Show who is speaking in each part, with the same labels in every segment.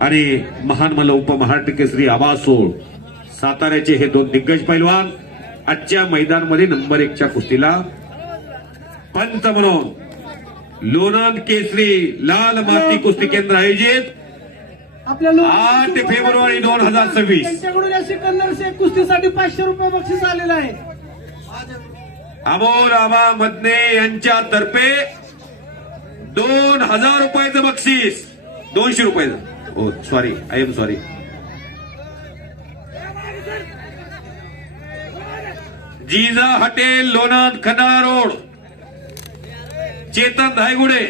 Speaker 1: आणि महान मला उपमहाराष्ट्र केसरी आबासोळ साताऱ्याचे हे दोन दिग्गज पैलवान आजच्या मैदानमध्ये नंबर एकच्या कुस्तीला पंत म्हणून लोणंद केसरी लाल माती कुस्ती केंद्र आयोजित आठ फेब्रुवारी दोन हजार सव्वीस.
Speaker 2: त्यांच्याकडून शेख कुस्तीसाठी पाचशे रुपये बक्षीस आलेलं आहे.
Speaker 1: अमोल आबा मदने यांच्या तर्फे दोन हजार रुपयाचं बक्षीस. दोनशे रुपयाचं हो sorry I am sorry Jija hotel Lonand Khandala road. Chetan Dhaygude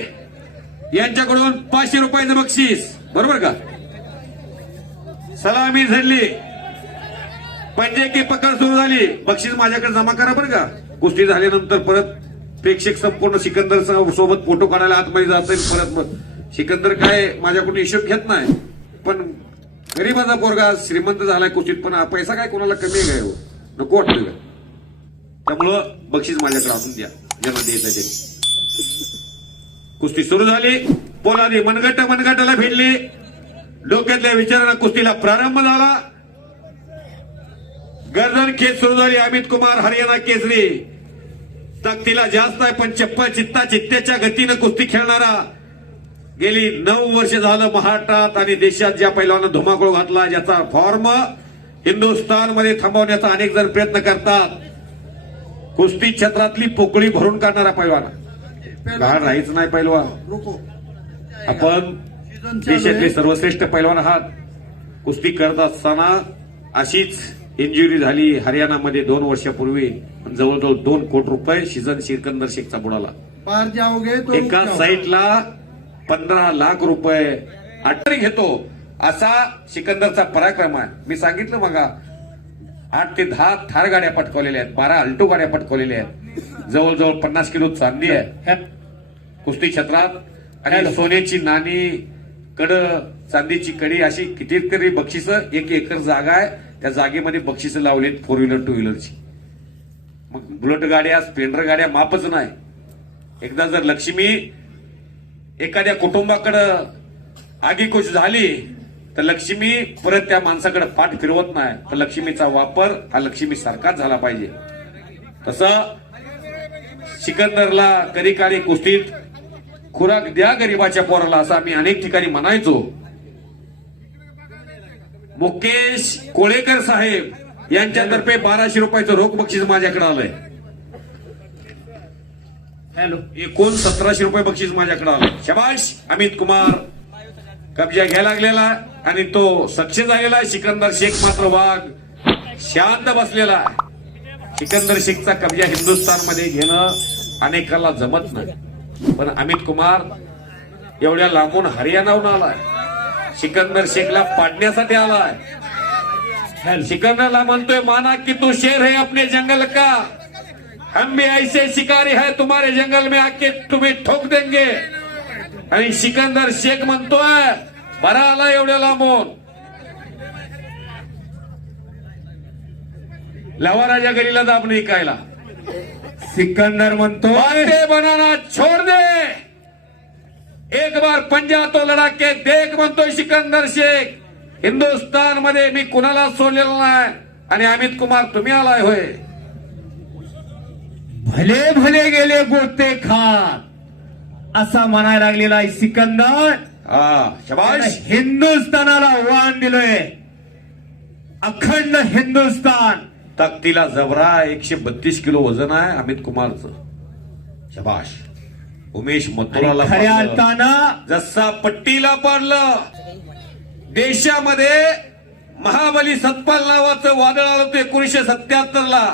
Speaker 1: यांच्याकडून पाचशे रुपयाचं बक्षीस. बरोबर का? सलामी झडली पंजे की पकड सुरू झाली. बक्षीस माझ्याकडे जमा करा बरं का? कुस्ती झाल्यानंतर परत प्रेक्षक संपूर्ण सिकंदर सोबत फोटो काढायला आतमध्ये जात परत मग सिकंदर काय माझ्याकडून हिशोब घेत नाही. पण गरीबाचा पोरगा श्रीमंत झालाय कुस्तीत पण हा पैसा काय कोणाला कमी आहे काय हो? नको वाटतं त्यामुळं बक्षीस माझ्याकडे असून द्या. ज्यांना द्यायचं ते कुस्ती सुरू झाली. पोलादी मनगट मनगटाला भिडली. डोक्यातल्या विचारांना कुस्तीला प्रारंभ झाला. गर्दन खेच सुरू झाली. अमित कुमार हरियाणा केसरी. तक्तीला जास्त आहे पण चप्पल चित्ता चित्त्याच्या गतीनं कुस्ती खेळणारा गेली नऊ वर्ष झालं महाराष्ट्रात आणि देशात ज्या पैलवानं धुमाकूळ घातला ज्याचा फॉर्म हिंदुस्थानमध्ये थांबवण्याचा अनेक जण प्रयत्न करतात. कुस्ती क्षेत्रातली पोकळी भरून काढणारा पैलवान. घाण राहीच नाही पैलवान. आपण देशातले सर्वश्रेष्ठ पैलवान आहात. कुस्ती करत असताना अशीच इंजुरी झाली हरियाणामध्ये दोन वर्षापूर्वी. जवळजवळ दोन कोटी रुपये शिजन सिकंदर शेखचा बुडाला. एका. साईटला पंधरा लाख रुपये अटरी घेतो असा सिकंदरचा पराक्रम आहे. मी सांगितलं मगा आठ ते दहा थार गाड्या पटकवलेल्या आहेत बारा अल्टो गाड्या पटकवलेल्या आहेत. जवळजवळ पन्नास किलो चांदी आहे. कुस्ती क्षेत्रात आणि सोन्याची नाणी कड चांदीची कडी अशी कितीतरी बक्षिस एक एकर जागा आहे. त्या जागेमध्ये बक्षिसं लावलीत फोर व्हीलर टू व्हीलरची मग बुलेट गाड्या स्प्लेंडर गाड्या मापच नाही. एकदा जर लक्ष्मी एखाद्या कुटुंबाकडं आगीकुश झाली तर लक्ष्मी परत त्या माणसाकडे पाठ फिरवत नाही. तर लक्ष्मीचा वापर हा लक्ष्मी सारखाच झाला पाहिजे. तसं सिकंदरला कधी काळी कुस्तीत खुराक द्या गरीबाच्या पोराला असं आम्ही अनेक ठिकाणी म्हणायचो. मुकेश कोळेकर साहेब यांच्यातर्फे बाराशे रुपयाचं रोख बक्षीस माझ्याकडे आलंय.
Speaker 2: हॅलो
Speaker 1: एकूण सतराशे रुपये बक्षीस माझ्याकडे आलं. शबाश अमित कुमार. कब्जा घ्यायला लागलेला आणि तो सक्सेस झालेला आहे. सिकंदर शेख मात्र वाघ. शांत बसलेला आहे. सिकंदर शेखचा कब्जा हिंदुस्थानमध्ये घेणं अनेकाला जमत नाही. पण अमित कुमार एवढ्या लांबून हरियाणाहून आलाय. सिकंदर शेखला पाडण्यासाठी आलाय. सिकंदरला म्हणतोय माना की तू शेर है अपने जंगल का? हम भी ऐसे शिकारी है तुम्हारे जंगल में आके तुम्हें ठोक देंगे। आणि सिकंदर शेख म्हणतोय बरा आला एवढ्या लांबून। लवाराच्या गलीला दाब नाही कायला।
Speaker 3: सिकंदर म्हणतोय
Speaker 1: बाटे बनाना छोड़ दे। एक बार पंजा तो लढा के देख म्हणतोय सिकंदर शेख। हिंदुस्थानमध्ये मी कुणाला सोडलेलं नाही आणि अमित कुमार तुम्ही आलाय होय।
Speaker 3: भले भले गेले गोते खात असा म्हणायला लागलेला आहे सिकंदर.
Speaker 1: शबाश
Speaker 3: हिंदुस्थानाला वाण दिलंय. अखंड हिंदुस्थान.
Speaker 1: ताकदीला जबरा एकशे बत्तीस किलो वजन आहे अमित कुमारचं. शबाश उमेश मथुराला
Speaker 3: खऱ्या. अर्थानं
Speaker 1: जसा पट्टीला पाडलं. देशामध्ये महाबली सतपाल नावाचं वादळ आलं होतं एकोणीशे सत्याहत्तर ला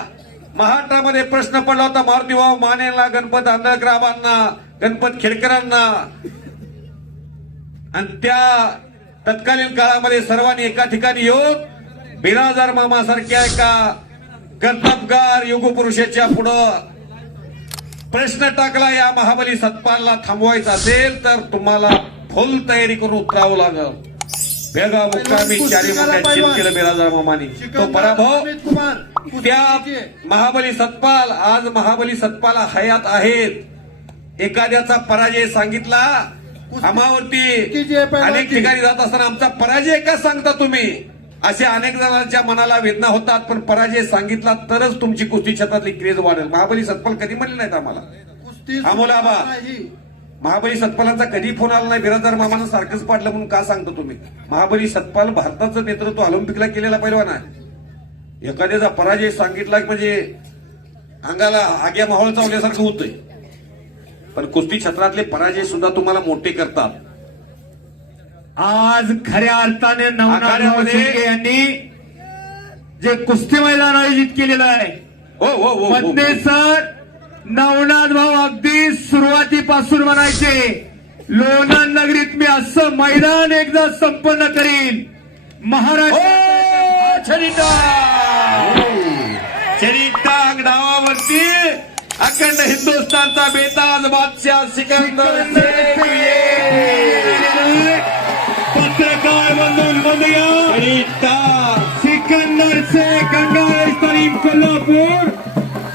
Speaker 1: महाराष्ट्रामध्ये प्रश्न पडला होता मारुतीभाऊ मानेला गणपत आंधळकराबांना गणपत खेडकरांना. आणि त्या तत्कालीन काळामध्ये सर्वांनी एका ठिकाणी येऊन बिराजार मामा सारख्या एका कर्तबगार युगपुरुषाच्या पुढं प्रश्न टाकला या महाबली सत्पालला थांबवायचा असेल तर तुम्हाला फुल तयारी करून उतरावं लागल. बेगा मुक्कामी चारी मुक्या केलं बिराजार मामानी. तो पराभव
Speaker 4: कुमार
Speaker 1: त्या. महाबली सतपाल आज महाबली सतपाल हयात आहेत. एखाद्याचा पराजय सांगितला
Speaker 2: पहिला
Speaker 1: अनेक ठिकाणी जात असताना आमचा पराजय का सांगता तुम्ही? असे अनेक जणांच्या मनाला वेदना होतात पण पराजय सांगितला तरच तुमची कुस्ती क्षेत्रातली क्रेज वाढेल. महाबली सत्पल कधी म्हणले नाहीत आम्हाला? आबा.
Speaker 2: नाही.
Speaker 1: महाबली सतपालांचा कधी फोन आला नाही? बिराजदार मामानं सारखंच पाडलं म्हणून का सांगतो तुम्ही? महाबली सतपाल भारताचं नेतृत्व ऑलिम्पिकला केलेला पैलवान आहे. एखाद्याचा पराजय सांगितला की म्हणजे अंगाला आग्या माहोळ चावल्यासारखं होतंय. पण कुस्ती क्षेत्रातले पराजय सुद्धा तुम्हाला मोठे करतात.
Speaker 3: आज खऱ्या अर्थाने नवनाथ
Speaker 1: आखाड्यामध्ये-
Speaker 3: शिंदे यांनी जे कुस्ती मैदान आयोजित केलेलं आहे
Speaker 1: हो हो हो, हो
Speaker 3: पत्ने सर नवनाथ भाऊ अगदी सुरुवातीपासून म्हणायचे लोणंद नगरीत मी असं मैदान एकदा संपन्न करीन. महाराष्ट्र
Speaker 1: हो, चरिता चरिता डावावरती अखंड हिंदुस्थानचा बेताज बादशाह सिकंदर
Speaker 3: पत्रकार बंधून बंधूया.
Speaker 1: चरिता
Speaker 3: सिकंदर से गंगावेश तालीम कोल्हापूर.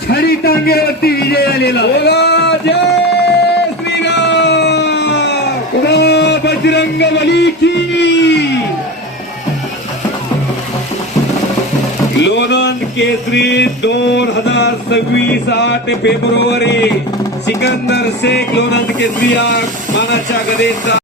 Speaker 3: छरितांगेवरती विजय आलेला.
Speaker 1: बोला जय श्रीराम.
Speaker 3: बजरंग बली की.
Speaker 1: लोणंद केसरी दोन हजार सव्वीस आठ फेब्रुवारी सिकंदर शेख लोणंद केसरी या मानाच्या गदेचा